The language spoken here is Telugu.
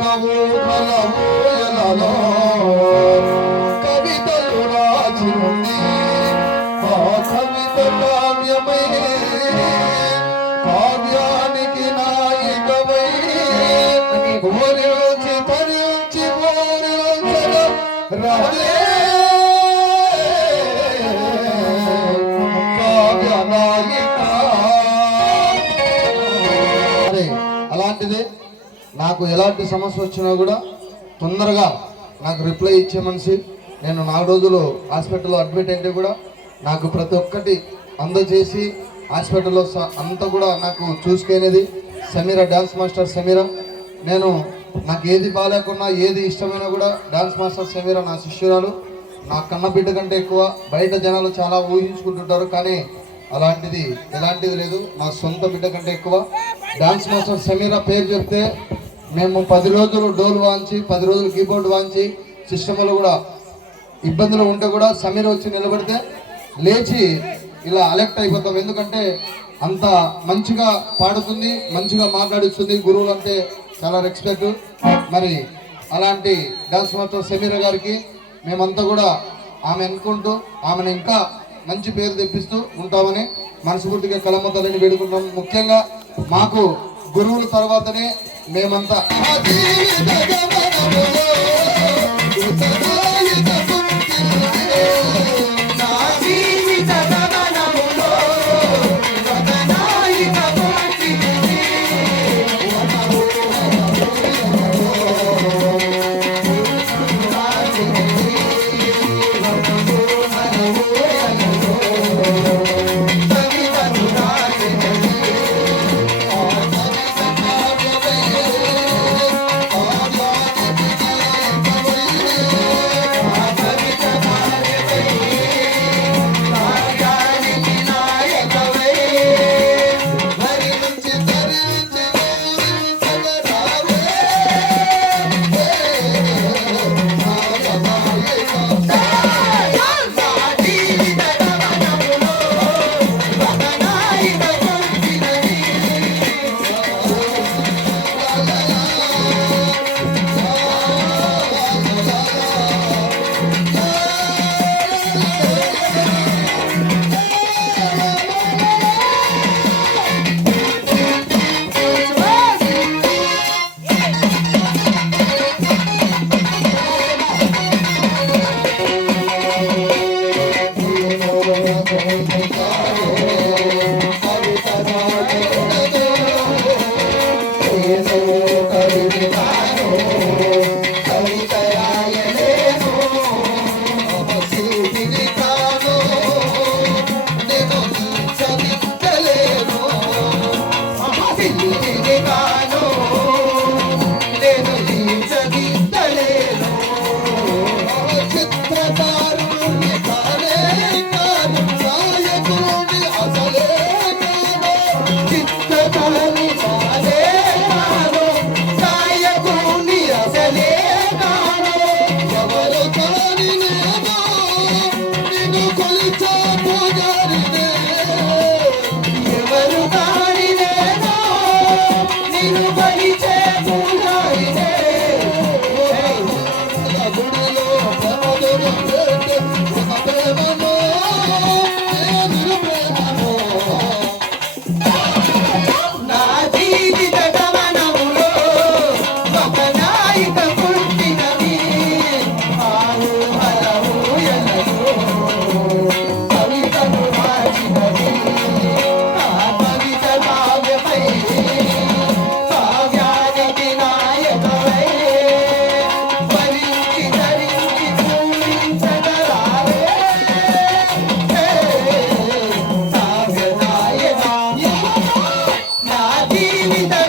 కలవూయలలో కవితలు రాజుంది ఆ కవిత కావ్యమై కావ్యానికి నాయికమై ఓరించి తరించి ఓరించగా రాజే కావ్య నాయిక. అలాంటిదే నాకు ఎలాంటి సమస్య వచ్చినా కూడా తొందరగా నాకు రిప్లై ఇచ్చే మనిషి. నేను 4 రోజులు హాస్పిటల్లో అడ్మిట్ అయితే కూడా నాకు ప్రతి ఒక్కటి అందజేసి హాస్పిటల్లో అంతా కూడా నాకు చూసుకునేది సమీరా, డ్యాన్స్ మాస్టర్ సమీరా. నాకు ఏది బాగాలేకున్నా ఏది ఇష్టమైనా కూడా డ్యాన్స్ మాస్టర్ సమీరా నా శిష్యురాలు. నా కన్న బిడ్డ కంటే ఎక్కువ. బయట జనాలు చాలా ఊహించుకుంటుంటారు, కానీ అలాంటిది ఎలాంటిది లేదు. నా సొంత బిడ్డ కంటే ఎక్కువ. డాన్స్ మాస్టర్ సమీరా పేరు చెప్తే మేము 10 రోజులు డోలు వాంచి 10 రోజులు కీబోర్డ్ వాంచి సిస్టంలో కూడా ఇబ్బందులు ఉంటే కూడా సమీర వచ్చి నిలబడితే లేచి ఇలా అలెక్ట్ అయిపోతాం. ఎందుకంటే అంత మంచిగా పాడుతుంది, మంచిగా మాట్లాడిస్తుంది. గురువులు అంటే చాలా రెస్పెక్ట్. మరి అలాంటి డాన్స్ మాస్టర్ సమీర గారికి మేమంతా కూడా ఆమె అనుకుంటూ ఆమెను ఇంకా మంచి పేరు తెప్పిస్తూ ఉంటామని మనస్ఫూర్తిగా కలమ్మ తల్లిని వేడుకుంటాం. ముఖ్యంగా మాకు గురువుల తర్వాతనే మేమంతా Vida